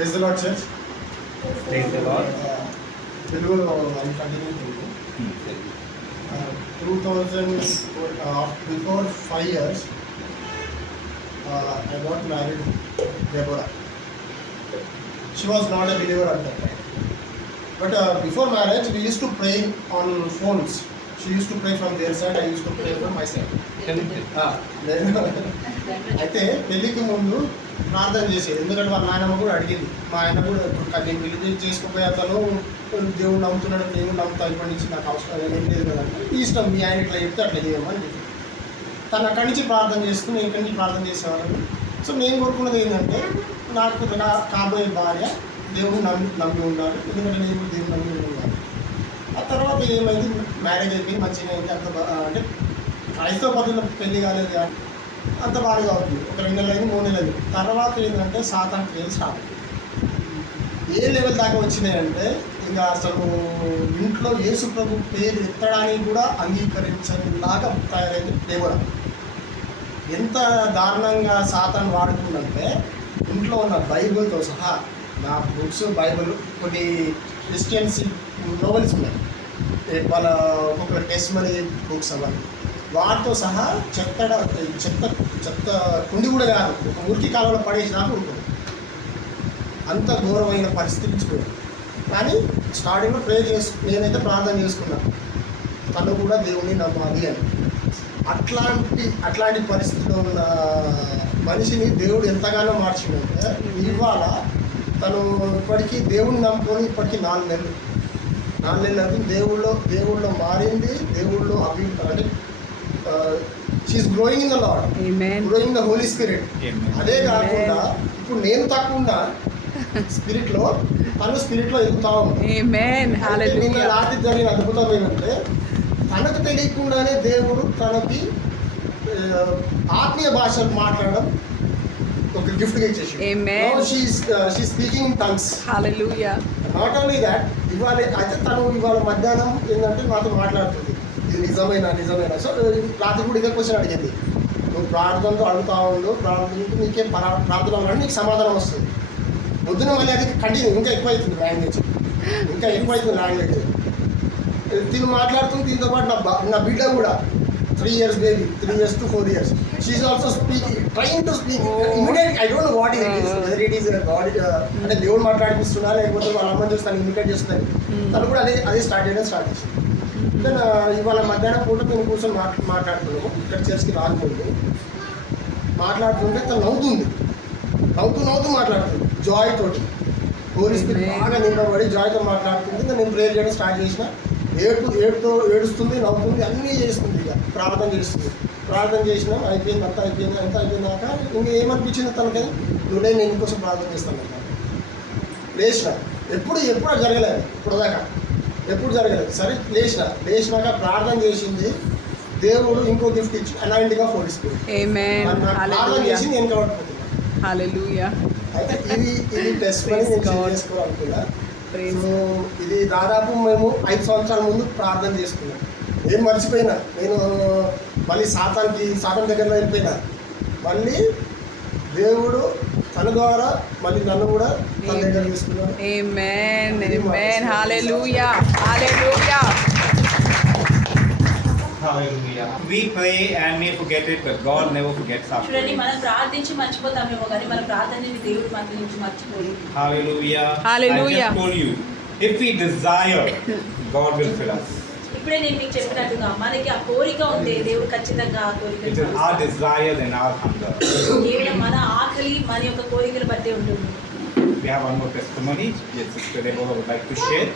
Praise the Lord, church. Praise the Lord. Telugu, I'm continuing Telugu. 2000, before 5 years, I got married Deborah. She was not a believer at that time. But before marriage, we used to pray on phones. She used to pray from their side, I used to pray from my side. అయితే పెళ్ళికి ముందు ప్రార్థన చేసేది, ఎందుకంటే వాళ్ళ నాయనమ్మ కూడా అడిగింది. మా ఆయన కూడా ఇప్పుడు నేను పెళ్లి చేసుకోపోయే అతను దేవుడు నమ్ముతున్నాడు, దేవుడు నమ్ముతా, ఇప్పటి నుంచి నాకు అవసరం ఏం లేదు కదంటే ఈ ఇష్టం, మీ ఆయన ఇట్లా చెప్తే అట్లా చేయమని చెప్పి తను అక్కడి నుంచి ప్రార్థన చేస్తూ నేను ఇక్కడి నుంచి ప్రార్థన చేసేవాళ్ళని. సో నేను కోరుకున్నది ఏంటంటే నాకు కాబోయే భార్య దేవుడు నమ్మి ఉండాలి, ఎందుకంటే నేను కూడా దేవుడు నమ్మి ఉండాలి. ఆ తర్వాత ఏమైంది, మ్యారేజ్ అయిపోయింది, మంచిగా అయింది, అంత అంటే క్రైస్తవ పద్ధతిలో పెళ్లి కాలేదు కానీ అంత బాగా అవుతుంది. ఒక 2 నెలలు అయింది, 3 నెలలు అయింది. తర్వాత ఏంటంటే సాతాన్ క్రియలు స్టార్ట్ ఏ లెవెల్ దాకా వచ్చినాయంటే ఇంకా అసలు ఇంట్లో యేసు ప్రభు పేరు ఎత్తడానికి కూడా అంగీకరించేలాగా తయారైంది దేవర. ఎంత దారుణంగా సాతాన్ వాడుతుందంటే ఇంట్లో ఉన్న బైబిల్తో సహా, నా బుక్స్ బైబిల్, కొన్ని క్రిస్టియన్స్ నోవెల్స్ ఉన్నాయి, వాళ్ళ ఒక్కొక్క టెస్ట్ మనీ బుక్స్ అవన్నీ, వాటితో సహా చెత్త కుండి కూడా కాదు, ఒక మురికి కాలంలో పడేసినాక ఉంటుంది. అంత ఘోరమైన పరిస్థితి నుంచి కూడా. కానీ స్టార్టింగ్లో నేనైతే ప్రార్థన చేసుకున్నాను, తను కూడా దేవుణ్ణి నమ్మాలి అని. అట్లాంటి పరిస్థితిలో ఉన్న మనిషిని దేవుడు ఎంతగానో మార్చిందంటే ఇవాళ తను ఇప్పటికీ దేవుణ్ణి నమ్ముకొని ఇప్పటికీ 4 నెలలు అవుతుంది. దేవుళ్ళో మారింది, దేవుళ్ళో అంటే she's growing in the Lord, growing the Holy Spirit. అదే కాకుండా ఇప్పుడు నేను తక్కువ స్పిరిట్లో, తను స్పిరిట్లో ఎదుగుతా ఉంది. రాత్రి జరిగిన అద్భుతం ఏంటంటే తనకు తెలియకుండానే దేవుడు తనకి ఆత్మీయ భాషలు మాట్లాడడం ఒక గిఫ్ట్గా ఇచ్చేసి speaking in tongues. Not only that, ఇవాళ అయితే తను ఇవాళ మధ్యాహ్నం ఏంటంటే నాతో మాట్లాడుతుంది, ఇది నిజమేనా. సో రాత్రి కూడా ఇదే క్వశ్చన్ అడిగింది, నువ్వు ప్రార్థనతో అడుగుతా ఉండు, ప్రార్థనతో నీకేం ప్రార్థన అవ్వాలని నీకు సమాధానం వస్తుంది. పొద్దున మళ్ళీ అది కంటిన్యూ ఇంకా ఎక్కువైతుంది లాంగ్వేజ్. తిను మాట్లాడుతుంది, దీంతో పాటు నా బిడ్డ కూడా 3 years baby, 3 years to 4 years. She is also speaking, trying to speak. Immediately, I don't know what it is, whether it is God, అంటే దేవుడు మాట్లాడిస్తున్నా లేకపోతే వాళ్ళ అమ్మని చూసి తను ఇమిటేట్ చేస్తుంది. తను కూడా అదే స్టార్ట్ చేసింది. దెన్ ఇవాళ మధ్యాహ్నం పూట మేము కూర్చొని మాట్లాడుతున్నాము, ఇక్కడ చర్చ్కి రాకముందు మాట్లాడుతుంటే తను నవ్వుతూ మాట్లాడుతుంది, జాయ్ తోటి. హోలీ స్పిరిట్ బాగా నింపబడి జాయ్తో మాట్లాడుతుంది. నేను ప్రేయర్ చేయడం స్టార్ట్ చేసిన, ఏడుస్తుంది, నవ్వుతుంది, అన్నీ చేస్తుంది. ఇక ప్రార్థన చేసినాం, అంతా అయిపోయినాక ఇంకా ఏమనిపించింది తనకని, నువ్వే నేను ఇంకోసం ప్రార్థన చేస్తాను అన్నమాట. ఎప్పుడు జరగలేదు, ఎప్పుడు జరగలేదు. సరే లేచినాక ప్రార్థన చేసింది, దేవుడు ఇంకో గిఫ్ట్ ఇచ్చి అనాయింట్గా హోలీ స్పిరిట్ ప్రార్థన చేసి నేను కబట్టుకుంటున్నాను. అయితే ఇది టెస్ట్ పని నేను చేసుకోవాలనుకున్నా. సో ఇది దాదాపు మేము 5 సంవత్సరాల ముందు ప్రార్థన చేసుకున్నాం. నేను మర్చిపోయినా, నేను మళ్ళీ సాతాన్ దగ్గరలో వెళ్ళిపోయినా. మళ్ళీ దేవుడు తన ద్వారా మళ్ళీ నన్ను కూడా తన దగ్గర తీసుకున్నాడు. We pray and may forget it, but God never forgets us. చూడండి, మనం ప్రార్థించి మర్చిపోతామేమో కానీ మన ప్రార్థనని దేవుడు మాత్రం నుంచి మర్చిపోడు. Hallelujah. I just told you, if we desire, God will fill us. ఇప్పుడే నేను మీకు చెప్పినట్టుగా మనకి ఆ కోరిక ఉంటే దేవుడు ఖచ్చితంగా ఆ కోరిక. It is our desire and our hunger. కేవలం మన ఆకలి మన యొక్క కోరికలు బట్టే ఉంటుంది. We have one more testimony. Yes, Sister Deborah would like to share.